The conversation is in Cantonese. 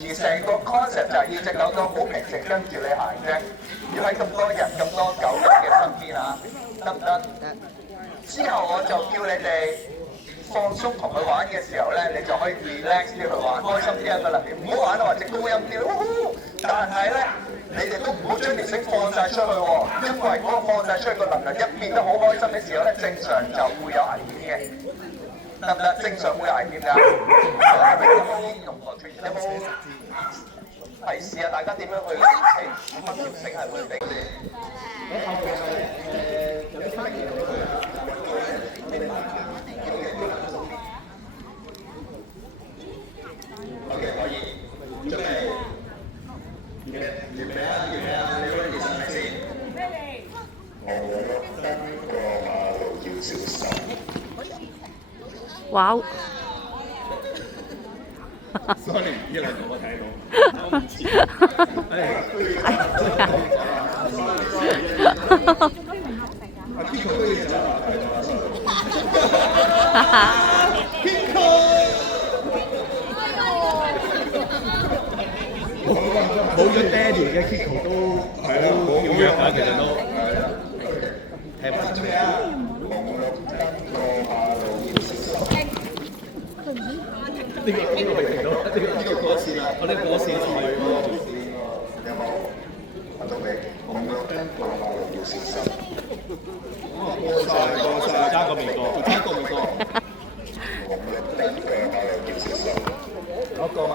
而成個 concept 就係要隻狗狗好平靜跟住你行啫，要喺咁多人咁多狗嘅身邊啊，得唔得？之後我就叫你哋放鬆同佢玩嘅時候咧，你就可以 relax 啲去玩，開心啲一個能力，唔好玩到或者高音啲，但係咧，你哋都唔好將條繩放晒出去喎，因為嗰個放晒出去個能量一變得好開心嘅時候咧，正常就會有危險嘅，得唔得？正常會有危險㗎。有冇用過？有冇提示啊？大家點樣去請分條繩係會俾佢哋？OK， 可以，準備。預備啊！你嗰啲係咪先？紅綠燈過馬路要小心。哇！Sorry，一嚟我睇到，我唔知。Kiko 都要走啊！Kiko。冇咗爹哋嘅 Kiko 都係啦，好踴躍啊，其實都係啦。踢波準備啊！紅綠燈過馬路要小心。呢個未停到，呢個過線啦，我呢過線係有冇？揾到未？紅綠燈過馬路要小心。過曬，爭個未過，爭個未過。紅綠燈過馬路要小心。我過埋。